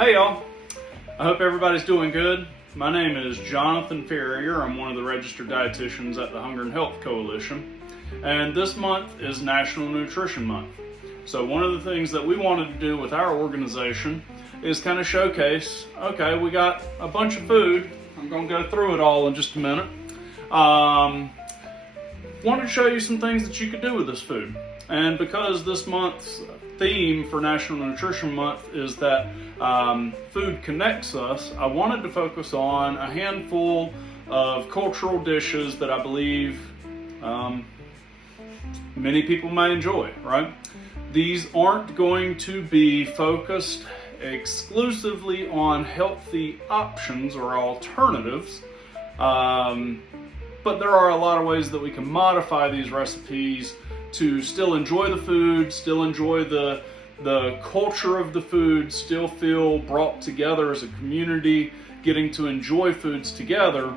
Hey y'all, I hope everybody's doing good. My name is Jonathan Farrior. I'm one of the registered dietitians at the Hunger and Health Coalition. And this month is National Nutrition Month. So one of the things that we wanted to do with our organization is kind of showcase, okay, we got a bunch of food. I'm going to go through it all in just a minute. Wanted to show you some things that you could do with this food. And because this month's theme for National Nutrition Month is that food connects us, I wanted to focus on a handful of cultural dishes that I believe many people may enjoy, right? These aren't going to be focused exclusively on healthy options or alternatives, but there are a lot of ways that we can modify these recipes to still enjoy the food, still enjoy the culture of the food, still feel brought together as a community, getting to enjoy foods together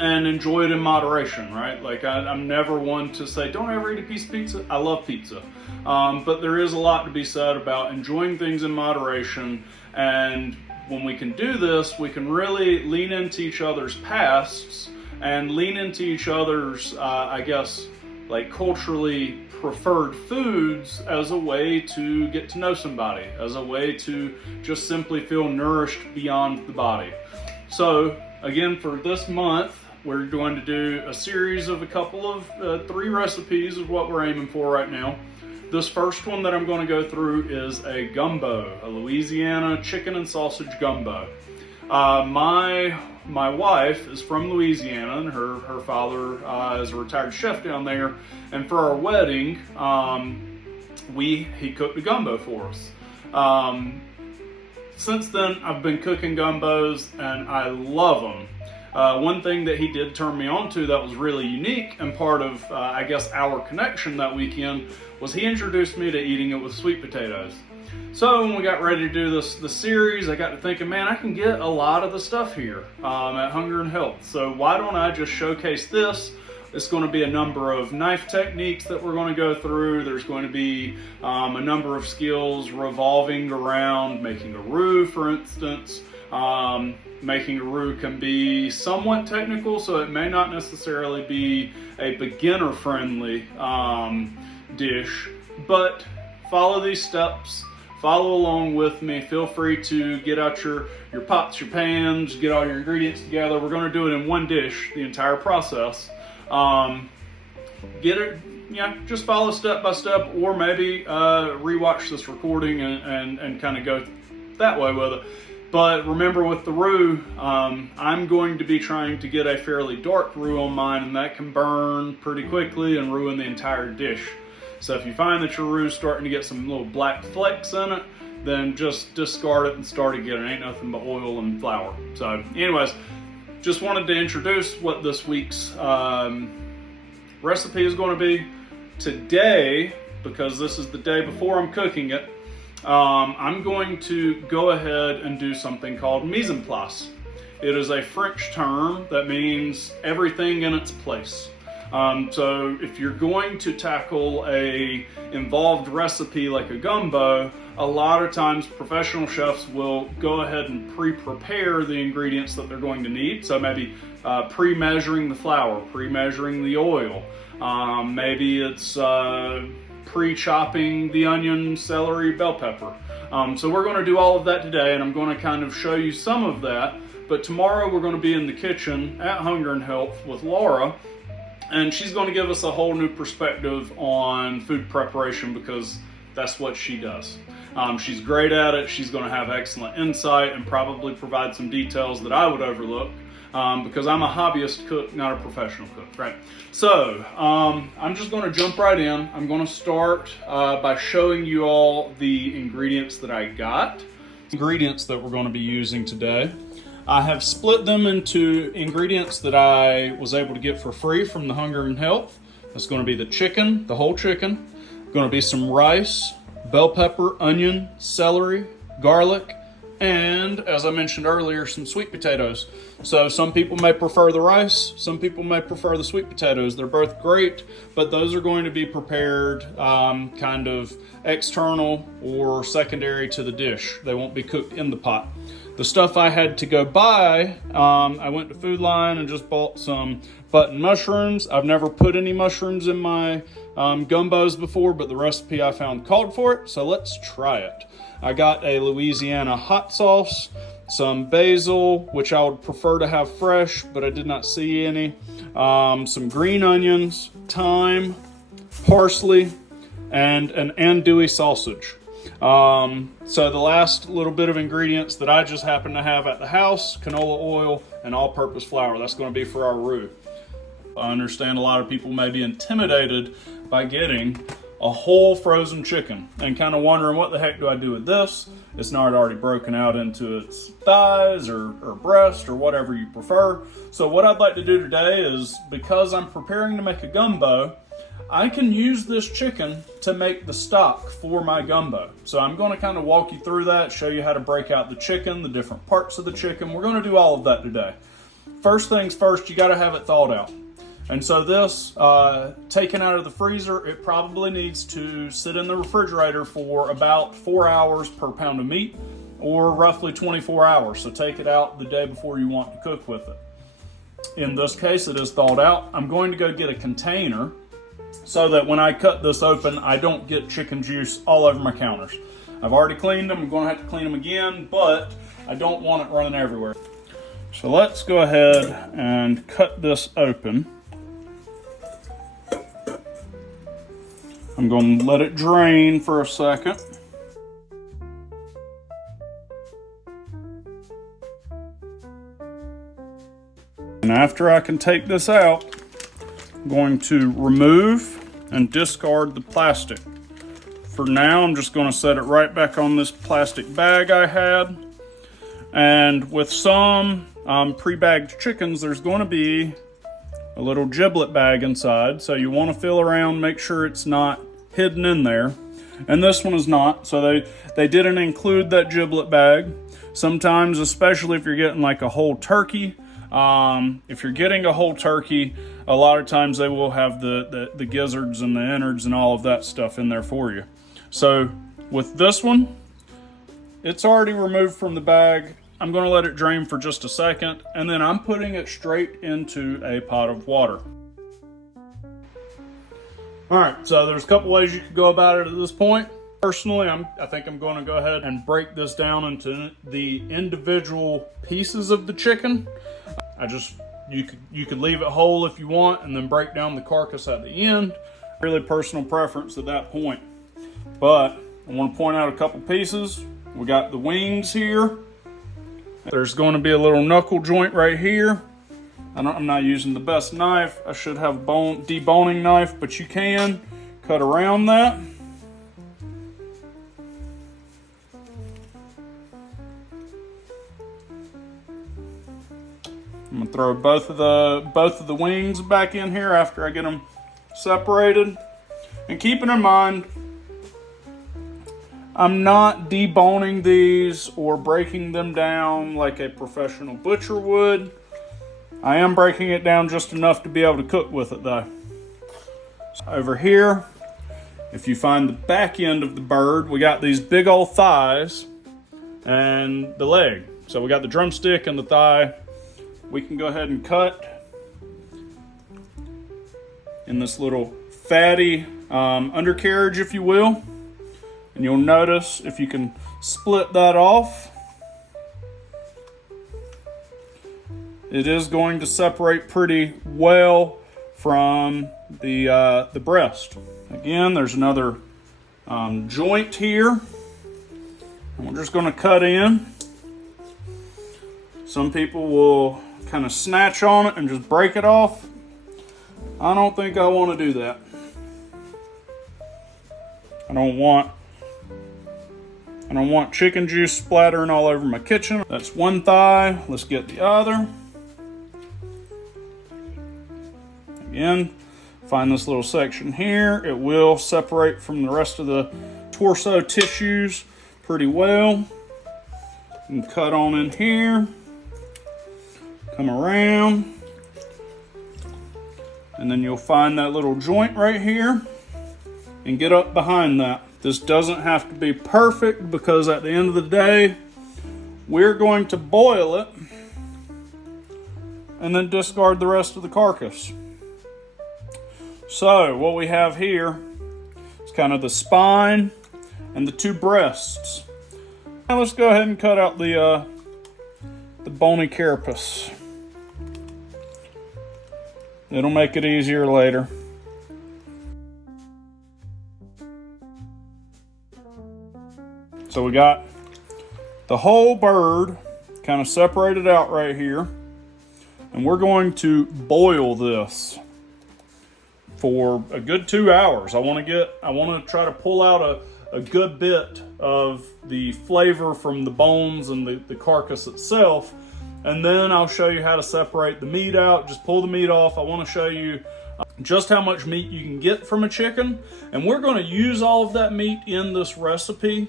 and enjoy it in moderation, right? Like I'm never one to say, don't ever eat a piece of pizza. I love pizza. But there is a lot to be said about enjoying things in moderation. And when we can do this, we can really lean into each other's pasts and lean into each other's, like culturally preferred foods as a way to get to know somebody, as a way to just simply feel nourished beyond the body. So again, for this month, we're going to do a series of a couple of 3 recipes is what we're aiming for right now. This first one that I'm going to go through is a gumbo, a Louisiana chicken and sausage gumbo. My wife is from Louisiana, and her father is a retired chef down there. And for our wedding, he cooked a gumbo for us. Since then, I've been cooking gumbos, and I love them. One thing that he did turn me on to that was really unique and part of, our connection that weekend was he introduced me to eating it with sweet potatoes. So when we got ready to do the series, I got to thinking, man, I can get a lot of the stuff here at Hunger and Health. So why don't I just showcase this? It's going to be a number of knife techniques that we're going to go through. There's going to be a number of skills revolving around making a roux, for instance. Making a roux can be somewhat technical, so it may not necessarily be a beginner-friendly dish, but follow these steps. Follow along with me. Feel free to get out your pots, your pans, get all your ingredients together. We're going to do it in one dish, the entire process. Just follow step by step, or maybe rewatch this recording and kind of go that way with it. But remember, with the roux, I'm going to be trying to get a fairly dark roux on mine, and that can burn pretty quickly and ruin the entire dish. So if you find that your roux is starting to get some little black flecks in it, then just discard it and start again. It ain't nothing but oil and flour. So anyways, just wanted to introduce what this week's recipe is going to be. Today, because this is the day before I'm cooking it, I'm going to go ahead and do something called mise en place. It is a French term that means everything in its place. So if you're going to tackle a involved recipe like a gumbo, a lot of times professional chefs will go ahead and pre-prepare the ingredients that they're going to need. So maybe pre-measuring the flour, pre-measuring the oil. Maybe it's pre-chopping the onion, celery, bell pepper. So we're going to do all of that today, and I'm going to kind of show you some of that. But tomorrow we're going to be in the kitchen at Hunger and Health with Laura, and she's going to give us a whole new perspective on food preparation because that's what she does. She's great at it. She's going to have excellent insight and probably provide some details that I would overlook because I'm a hobbyist cook, not a professional cook, right? So I'm just going to jump right in. I'm going to start by showing you all the ingredients that I got. Ingredients that we're going to be using today. I have split them into ingredients that I was able to get for free from the Hunger and Health. That's going to be the chicken, the whole chicken. Going to be some rice, bell pepper, onion, celery, garlic, and as I mentioned earlier, some sweet potatoes. So some people may prefer the rice, some people may prefer the sweet potatoes. They're both great, but those are going to be prepared kind of external or secondary to the dish. They won't be cooked in the pot. The stuff I had to go buy, I went to Food Line and just bought some button mushrooms. I've never put any mushrooms in my gumbos before, but the recipe I found called for it, so let's try it. I got a Louisiana hot sauce, some basil, which I would prefer to have fresh, but I did not see any, some green onions, thyme, parsley, and an andouille sausage. So the last little bit of ingredients that I just happen to have at the house, canola oil and all-purpose flour. That's going to be for our roux. I understand a lot of people may be intimidated by getting a whole frozen chicken and kind of wondering, what the heck do I do with this? It's not already broken out into its thighs or breast or whatever you prefer. So what I'd like to do today is, because I'm preparing to make a gumbo, I can use this chicken to make the stock for my gumbo. So I'm going to kind of walk you through that, show you how to break out the chicken, the different parts of the chicken. We're going to do all of that today. First things first, you got to have it thawed out. And so this, taken out of the freezer, it probably needs to sit in the refrigerator for about 4 hours per pound of meat, or roughly 24 hours. So take it out the day before you want to cook with it. In this case, it is thawed out. I'm going to go get a container so that when I cut this open, I don't get chicken juice all over my counters. I've already cleaned them. I'm going to have to clean them again, but I don't want it running everywhere. So let's go ahead and cut this open. I'm going to let it drain for a second. And after I can take this out, I'm going to remove and discard the plastic. For now, I'm just going to set it right back on this plastic bag I had. And with some pre-bagged chickens, there's going to be a little giblet bag inside. So you want to feel around, make sure it's not hidden in there. And this one is not. So they didn't include that giblet bag. Sometimes, especially if you're getting like a whole turkey, if you're getting a whole turkey, a lot of times they will have the gizzards and the innards and all of that stuff in there for you. So with this one, it's already removed from the bag. I'm going to let it drain for just a second, and then I'm putting it straight into a pot of water. All right, so there's a couple ways you could go about it at this point. Personally, I think I'm going to go ahead and break this down into the individual pieces of the chicken. You could leave it whole if you want, and then break down the carcass at the end. Really personal preference at that point. But I want to point out a couple pieces. We got the wings here. There's going to be a little knuckle joint right here. I'm not using the best knife. I should have a deboning knife, but you can cut around that. I'm gonna throw both of the wings back in here after I get them separated. And keeping in mind, I'm not deboning these or breaking them down like a professional butcher would. I am breaking it down just enough to be able to cook with it though. Over here, if you find the back end of the bird, we got these big old thighs and the leg. So we got the drumstick and the thigh. We can go ahead and cut in this little fatty undercarriage, if you will. And you'll notice if you can split that off, it is going to separate pretty well from the breast. Again, there's another joint here. And we're just going to cut in. Some people will kind of snatch on it and just break it off. I don't think I want to do that. I don't want chicken juice splattering all over my kitchen. That's one thigh. Let's get the other. Again, find this little section here. It will separate from the rest of the torso tissues pretty well. And cut on in here. Come around. And then you'll find that little joint right here and get up behind that. This doesn't have to be perfect because at the end of the day, we're going to boil it and then discard the rest of the carcass. So what we have here is kind of the spine and the two breasts. Now let's go ahead and cut out the bony carapace. It'll make it easier later. So we got the whole bird kind of separated out right here. And we're going to boil this for a good 2 hours. I want to try to pull out a good bit of the flavor from the bones and the carcass itself. And then I'll show you how to separate the meat out. Just pull the meat off. I want to show you just how much meat you can get from a chicken. And we're going to use all of that meat in this recipe.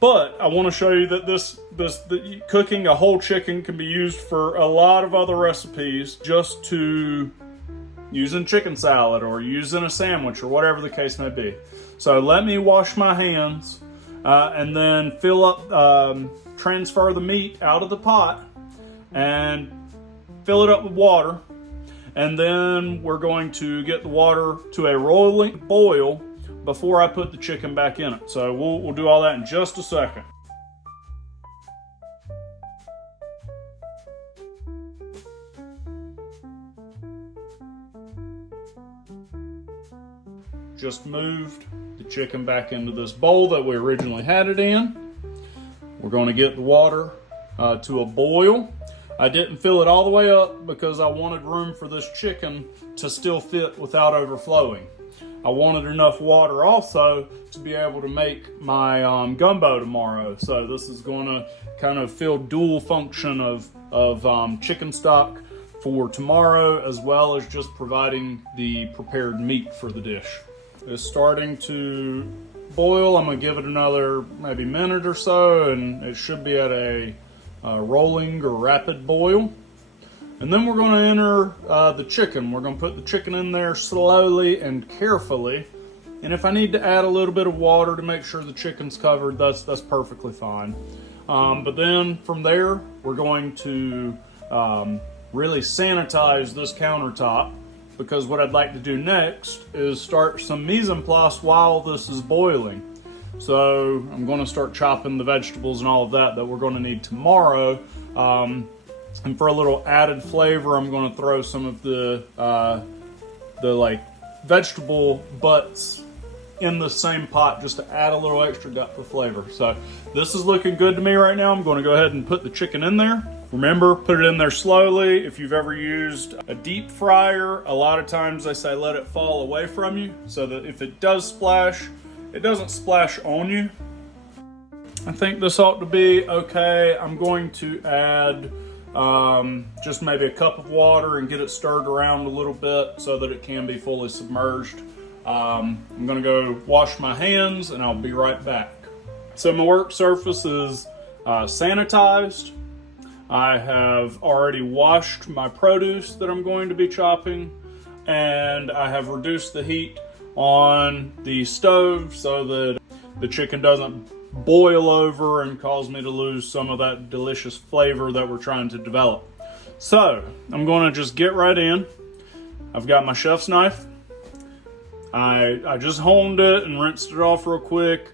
But I want to show you that cooking a whole chicken can be used for a lot of other recipes, just to use in chicken salad or use in a sandwich or whatever the case may be. So let me wash my hands and then transfer the meat out of the pot and fill it up with water. And then we're going to get the water to a rolling boil before I put the chicken back in it. So we'll do all that in just a second. Just moved the chicken back into this bowl that we originally had it in. We're going to get the water to a boil. I didn't fill it all the way up because I wanted room for this chicken to still fit without overflowing. I wanted enough water also to be able to make my gumbo tomorrow. So this is going to kind of fill dual function of chicken stock for tomorrow, as well as just providing the prepared meat for the dish. It's starting to boil. I'm going to give it another maybe minute or so, and it should be at a rolling or rapid boil. And then we're going to enter the chicken. We're going to put the chicken in there slowly and carefully. And if I need to add a little bit of water to make sure the chicken's covered, that's perfectly fine. But then from there, we're going to really sanitize this countertop, because what I'd like to do next is start some mise en place while this is boiling. So I'm going to start chopping the vegetables and all of that we're going to need tomorrow. And for a little added flavor, I'm going to throw some of the like vegetable butts in the same pot just to add a little extra depth of flavor. So this is looking good to me right now. I'm going to go ahead and put the chicken in there. Remember, put it in there slowly. If you've ever used a deep fryer, a lot of times they say let it fall away from you so that if it does splash, it doesn't splash on you. I think this ought to be okay. I'm going to add just maybe a cup of water and get it stirred around a little bit so that it can be fully submerged. I'm going to go wash my hands and I'll be right back. So my work surface is sanitized. I have already washed my produce that I'm going to be chopping, and I have reduced the heat on the stove so that the chicken doesn't boil over and cause me to lose some of that delicious flavor that we're trying to develop. So I'm going to just get right in. I've got my chef's knife. I just honed it and rinsed it off real quick.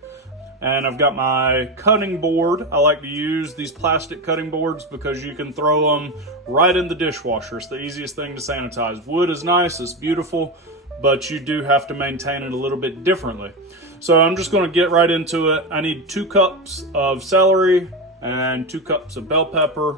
And I've got my cutting board. I like to use these plastic cutting boards because you can throw them right in the dishwasher. It's the easiest thing to sanitize. Wood is nice, it's beautiful, but you do have to maintain it a little bit differently. So I'm just going to get right into it. I need 2 cups of celery and 2 cups of bell pepper.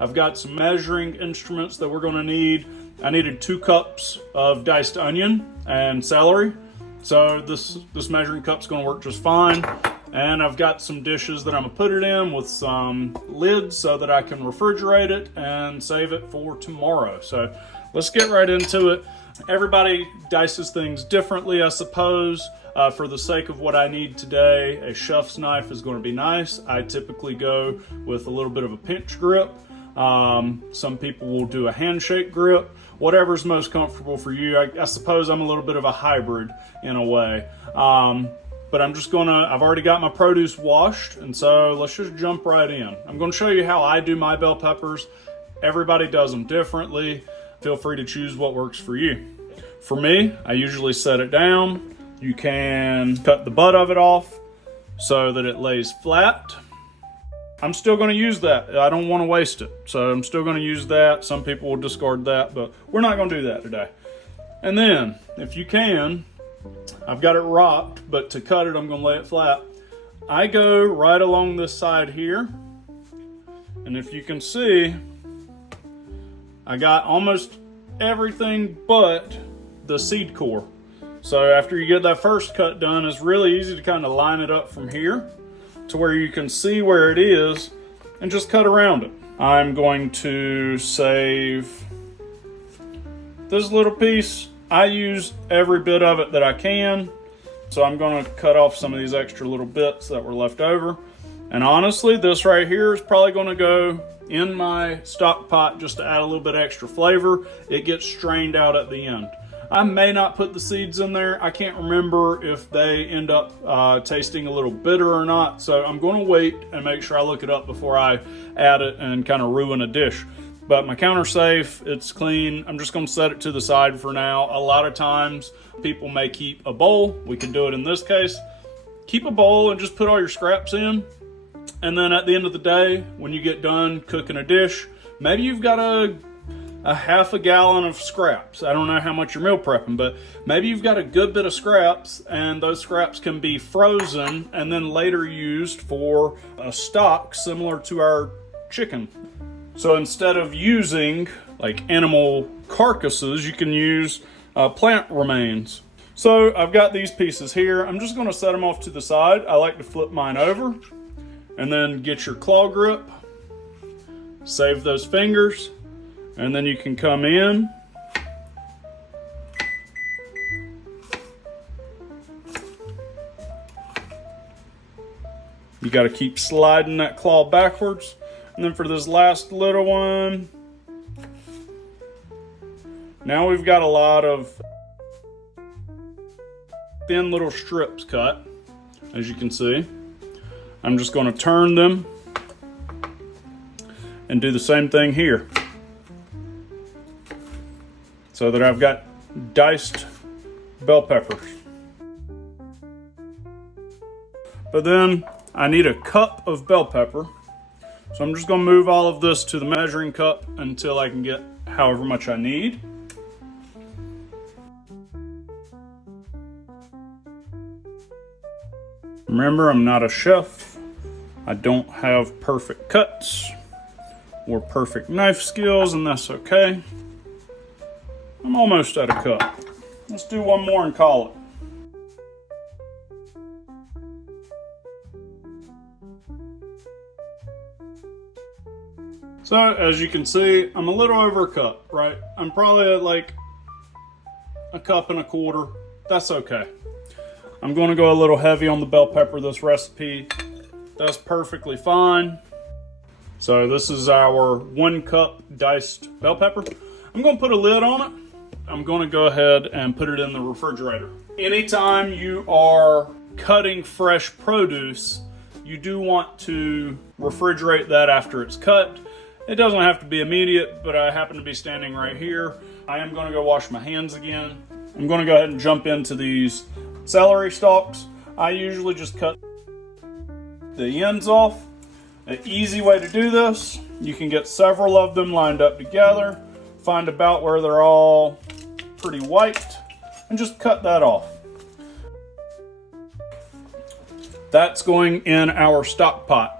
I've got some measuring instruments that we're going to need. I needed 2 cups of diced onion and celery. So this measuring cup's going to work just fine. And I've got some dishes that I'm going to put it in with some lids so that I can refrigerate it and save it for tomorrow. So let's get right into it. Everybody dices things differently, I suppose. For the sake of what I need today, a chef's knife is going to be nice. I typically go with a little bit of a pinch grip. Some people will do a handshake grip. Whatever's most comfortable for you. I suppose I'm a little bit of a hybrid in a way. But I've already got my produce washed, and so let's just jump right in. I'm going to show you how I do my bell peppers. Everybody does them differently. Feel free to choose what works for you. For me, I usually set it down. You can cut the butt of it off so that it lays flat. I'm still going to use that. I don't want to waste it, so I'm still going to use that. Some people will discard that, but we're not going to do that today. And then, if you can, I've got it rocked, but to cut it, I'm going to lay it flat. I go right along this side here, and if you can see, I got almost everything but the seed core. So after you get that first cut done, it's really easy to kind of line it up from here to where you can see where it is and just cut around it. I'm going to save this little piece. I use every bit of it that I can, so I'm going to cut off some of these extra little bits that were left over. And honestly, this right here is probably going to go in my stock pot just to add a little bit extra flavor. It gets strained out at the end. I may not put the seeds in there. I can't remember if they end up tasting a little bitter or not. So I'm going to wait and make sure I look it up before I add it and kind of ruin a dish. But my counter's safe, it's clean. I'm just going to set it to the side for now. A lot of times people may keep a bowl. We could do it in this case. Keep a bowl and just put all your scraps in. And then at the end of the day, when you get done cooking a dish, maybe you've got a half a gallon of scraps. I don't know how much you're meal prepping, but maybe you've got a good bit of scraps, and those scraps can be frozen and then later used for a stock similar to our chicken. So instead of using like animal carcasses, you can use plant remains. So I've got these pieces here. I'm just going to set them off to the side. I like to flip mine over and then get your claw grip, save those fingers, and then you can come in you got to keep sliding that claw backwards. And then for this last little one, now we've got a lot of thin little strips cut, as you can see. I'm just going to turn them and do the same thing here, so that I've got diced bell peppers. But then I need a cup of bell pepper. So I'm just going to move all of this to the measuring cup until I can get however much I need. Remember, I'm not a chef. I don't have perfect cuts or perfect knife skills, and that's okay. I'm almost at a cup. Let's do one more and call it. So as you can see, I'm a little over a cup, right? I'm probably at like a cup and a quarter. That's okay. I'm going to go a little heavy on the bell pepper this recipe. That's perfectly fine. So this is our 1 cup diced bell pepper. I'm going to put a lid on it. I'm going to go ahead and put it in the refrigerator. Anytime you are cutting fresh produce, you do want to refrigerate that after it's cut. It doesn't have to be immediate, but I happen to be standing right here. I am going to go wash my hands again. I'm going to go ahead and jump into these celery stalks. I usually just cut the ends off. An easy way to do this, you can get several of them lined up together, find about where they're all pretty white, and just cut that off. That's going in our stock pot.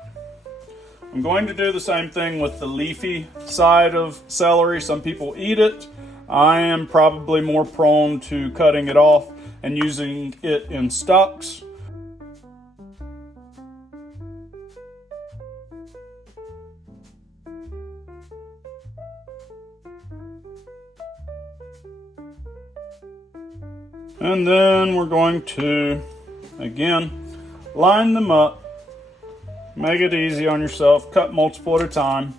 I'm going to do the same thing with the leafy side of celery. Some people eat it. I am probably more prone to cutting it off and using it in stalks. And then we're going to, again, line them up. Make it easy on yourself. Cut multiple at a time.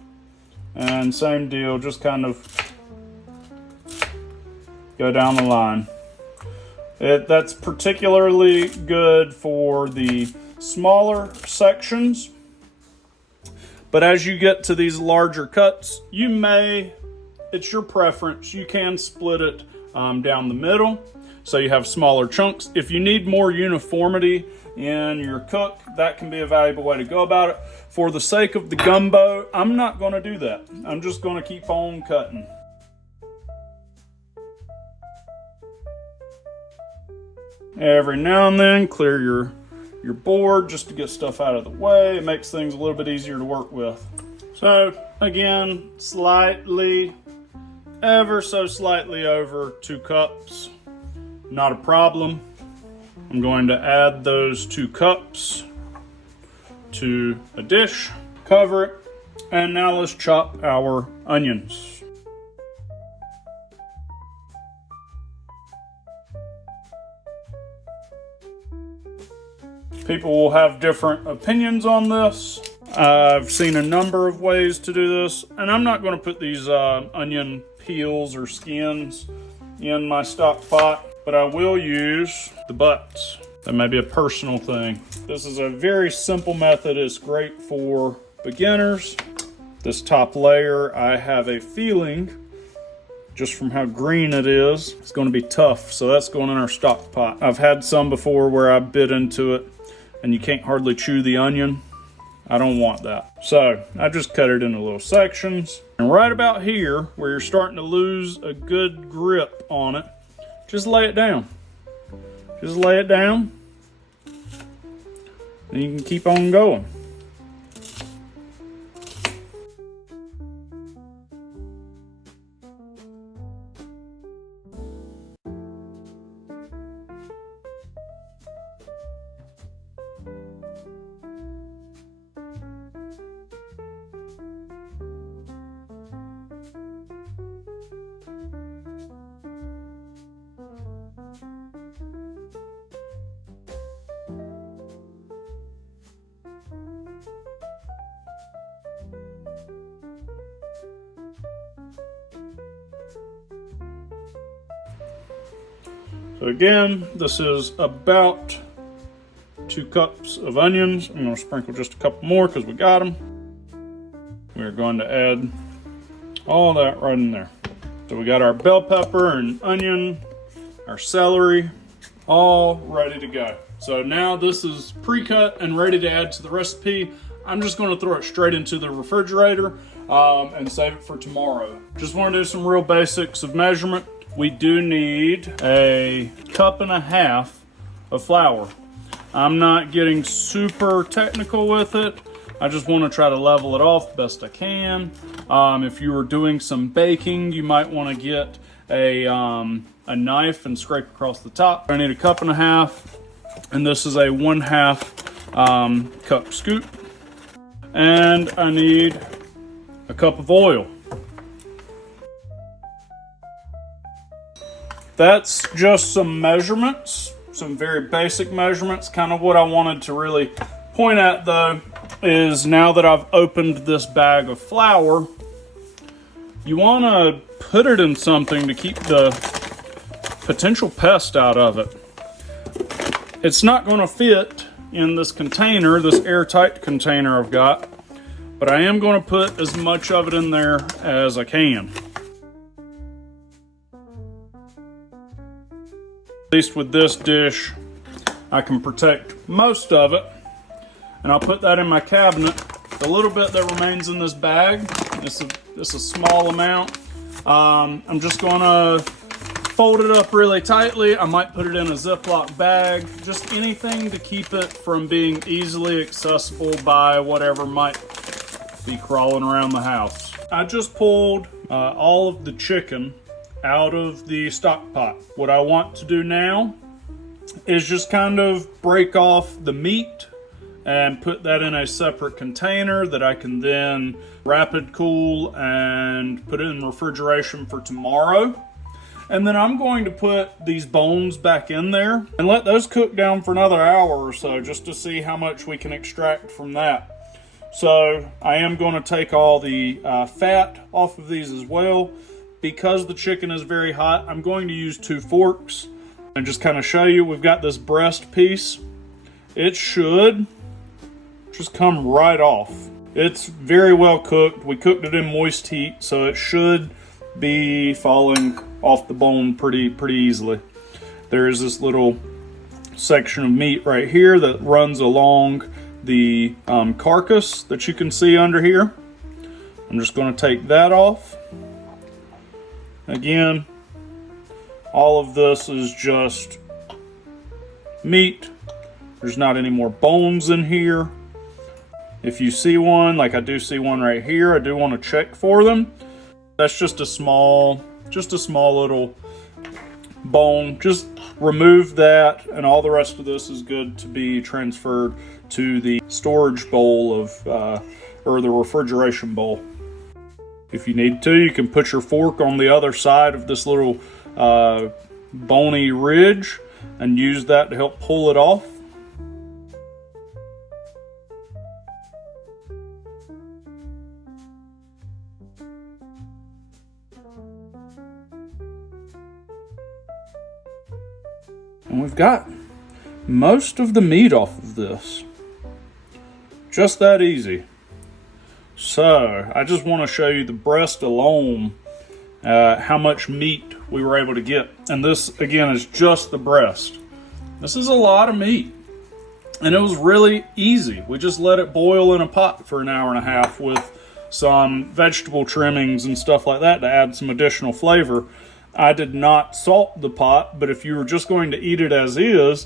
And same deal, just kind of go down the line. That's particularly good for the smaller sections. But as you get to these larger cuts, it's your preference. You can split it down the middle, so you have smaller chunks. If you need more uniformity in your cook, that can be a valuable way to go about it. For the sake of the gumbo, I'm not going to do that. I'm just going to keep on cutting. Every now and then, clear your board just to get stuff out of the way. It makes things a little bit easier to work with. So again, slightly, ever so slightly over 2 cups. Not a problem. I'm going to add those 2 cups to a dish, cover it, and now let's chop our onions. People will have different opinions on this. I've seen a number of ways to do this, and I'm not going to put these onion peels or skins in my stock pot, but I will use the butts. That may be a personal thing. This is a very simple method. It's great for beginners. This top layer, I have a feeling, just from how green it is, it's going to be tough, so that's going in our stock pot. I've had some before where I bit into it and you can't hardly chew the onion. I don't want that. So I just cut it into little sections. And right about here, where you're starting to lose a good grip on it, just lay it down. Just lay it down, and you can keep on going. So again, this is about 2 cups of onions. I'm going to sprinkle just a couple more because we got them. We're going to add all that right in there. So we got our bell pepper and onion, our celery, all ready to go. So now this is pre-cut and ready to add to the recipe. I'm just going to throw it straight into the refrigerator and save it for tomorrow. Just want to do some real basics of measurement. We do need 1.5 cups of flour. I'm not getting super technical with it. I just want to try to level it off the best I can. If you were doing some baking, you might want to get a knife and scrape across the top. I need 1.5 cups, and this is a 1/2 cup scoop. And I need 1 cup of oil. That's just some measurements, some very basic measurements. Kind of what I wanted to really point at though is now that I've opened this bag of flour, you want to put it in something to keep the potential pest out of it. It's not going to fit in this container, this airtight container I've got, but I am going to put as much of it in there as I can. At least with this dish, I can protect most of it, and I'll put that in my cabinet. The little bit that remains in this bag, it's a small amount. I'm just gonna fold it up really tightly. I might put it in a Ziploc bag, just anything to keep it from being easily accessible by whatever might be crawling around the house. I just pulled all of the chicken out of the stock pot. What I want to do now is just kind of break off the meat and put that in a separate container that I can then rapid cool and put it in refrigeration for tomorrow. And then I'm going to put these bones back in there and let those cook down for another hour or so just to see how much we can extract from that. So I am going to take all the fat off of these as well. Because the chicken is very hot, I'm going to use 2 forks and just kind of show you. We've got this breast piece. It should just come right off. It's very well cooked. We cooked it in moist heat, so it should be falling off the bone pretty easily. There is this little section of meat right here that runs along the carcass that you can see under here. I'm just going to take that off. Again, all of this is just meat. There's not any more bones in here. If you see one, like I do see one right here, I do want to check for them. That's just a small little bone. Just remove that, and all the rest of this is good to be transferred to the storage bowl of, or the refrigeration bowl. If you need to, you can put your fork on the other side of this little bony ridge and use that to help pull it off. And we've got most of the meat off of this. Just that easy. So, I just want to show you the breast alone, how much meat we were able to get. And this, again, is just the breast. This is a lot of meat. And it was really easy. We just let it boil in a pot for an hour and a half with some vegetable trimmings and stuff like that to add some additional flavor. I did not salt the pot, but if you were just going to eat it as is,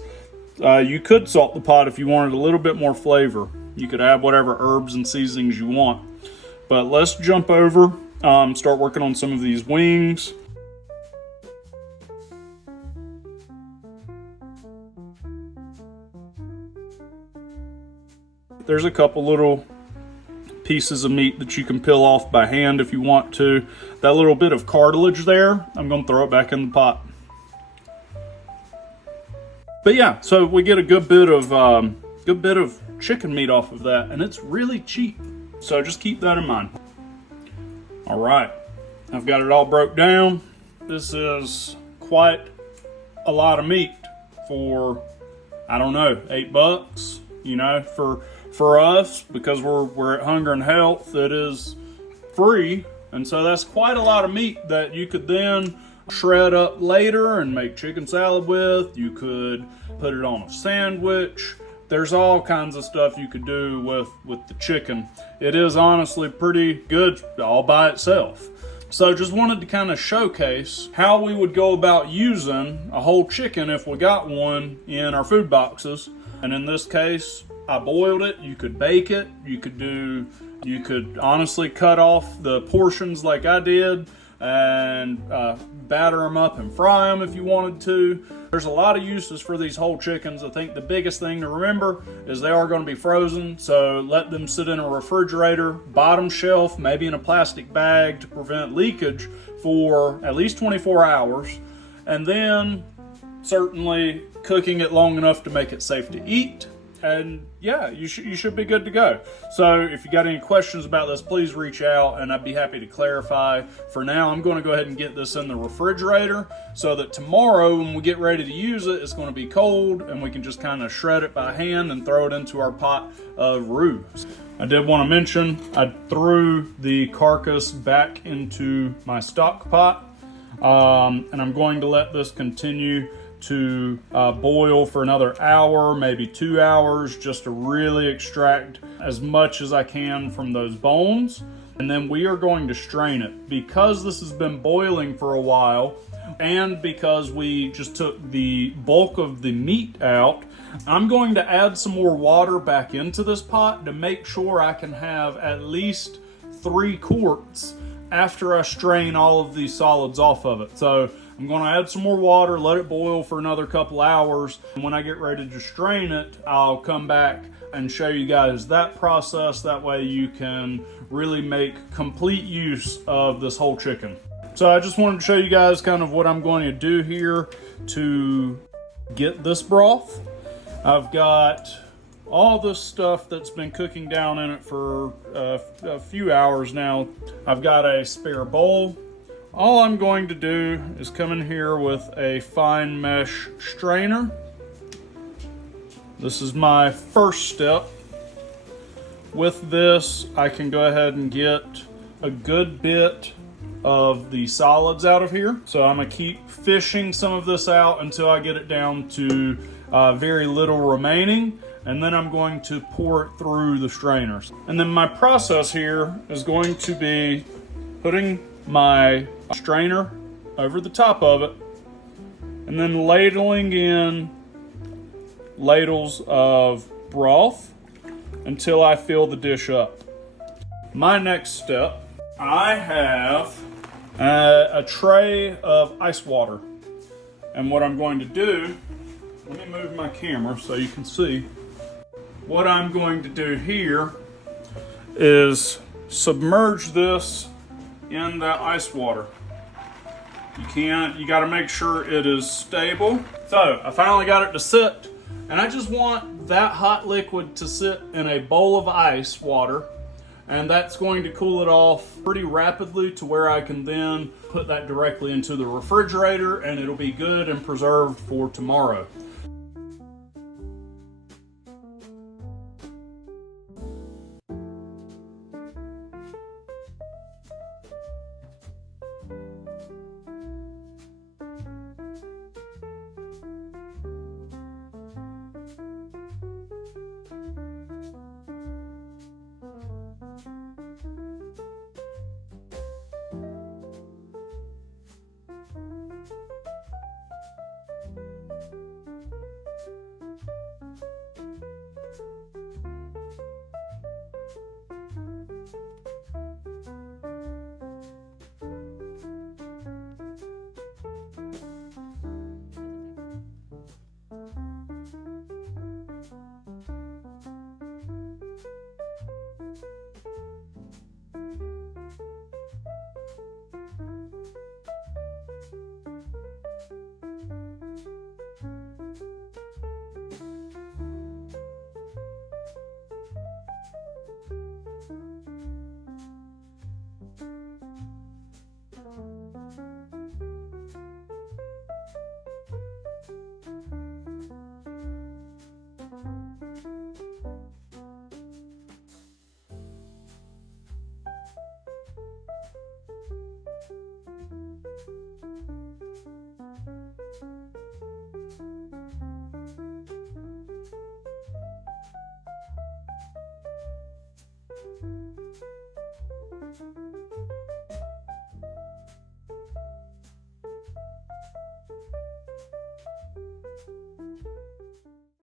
you could salt the pot if you wanted a little bit more flavor. You could add whatever herbs and seasonings you want. But let's jump over, start working on some of these wings. There's a couple little pieces of meat that you can peel off by hand if you want to. That little bit of cartilage there, I'm going to throw it back in the pot. But yeah, so we get a good bit of chicken meat off of that, and it's really cheap. So just keep that in mind. All right, I've got it all broke down. This is quite a lot of meat for, I don't know, $8. You know, for us, because we're at Hunger and Health, it is free, and so that's quite a lot of meat that you could then shred up later and make chicken salad with. You could put it on a sandwich. There's all kinds of stuff you could do with the chicken. It is honestly pretty good all by itself. So just wanted to kind of showcase how we would go about using a whole chicken if we got one in our food boxes. And in this case, I boiled it. You could bake it. You could honestly cut off the portions like I did and batter them up and fry them if you wanted to. There's a lot of uses for these whole chickens. I think the biggest thing to remember is they are going to be frozen, so let them sit in a refrigerator, bottom shelf, maybe in a plastic bag to prevent leakage for at least 24 hours, and then certainly cooking it long enough to make it safe to eat. And yeah, you should be good to go. So if you got any questions about this, please reach out and I'd be happy to clarify. For now, I'm going to go ahead and get this in the refrigerator so that tomorrow when we get ready to use it, it's going to be cold and we can just kind of shred it by hand and throw it into our pot of roux. I did want to mention, I threw the carcass back into my stock pot, and I'm going to let this continue to boil for another hour, maybe 2 hours, just to really extract as much as I can from those bones. And then we are going to strain it. Because this has been boiling for a while, and because we just took the bulk of the meat out, I'm going to add some more water back into this pot to make sure I can have at least 3 quarts after I strain all of these solids off of it. So I'm going to add some more water, let it boil for another couple hours. And when I get ready to strain it, I'll come back and show you guys that process. That way you can really make complete use of this whole chicken. So I just wanted to show you guys kind of what I'm going to do here to get this broth. I've got all this stuff that's been cooking down in it for a few hours now. I've got a spare bowl. All I'm going to do is come in here with a fine mesh strainer. This is my first step. With this, I can go ahead and get a good bit of the solids out of here. So I'm gonna keep fishing some of this out until I get it down to very little remaining, and then I'm going to pour it through the strainers. And then my process here is going to be putting my strainer over the top of it, and then ladling in ladles of broth until I fill the dish up. My next step, I have a tray of ice water. And what I'm going to do, let me move my camera so you can see. What I'm going to do here is submerge this in that ice water. You got to make sure it is stable. So I finally got it to sit, and I just want that hot liquid to sit in a bowl of ice water, and that's going to cool it off pretty rapidly to where I can then put that directly into the refrigerator, and it'll be good and preserved for tomorrow.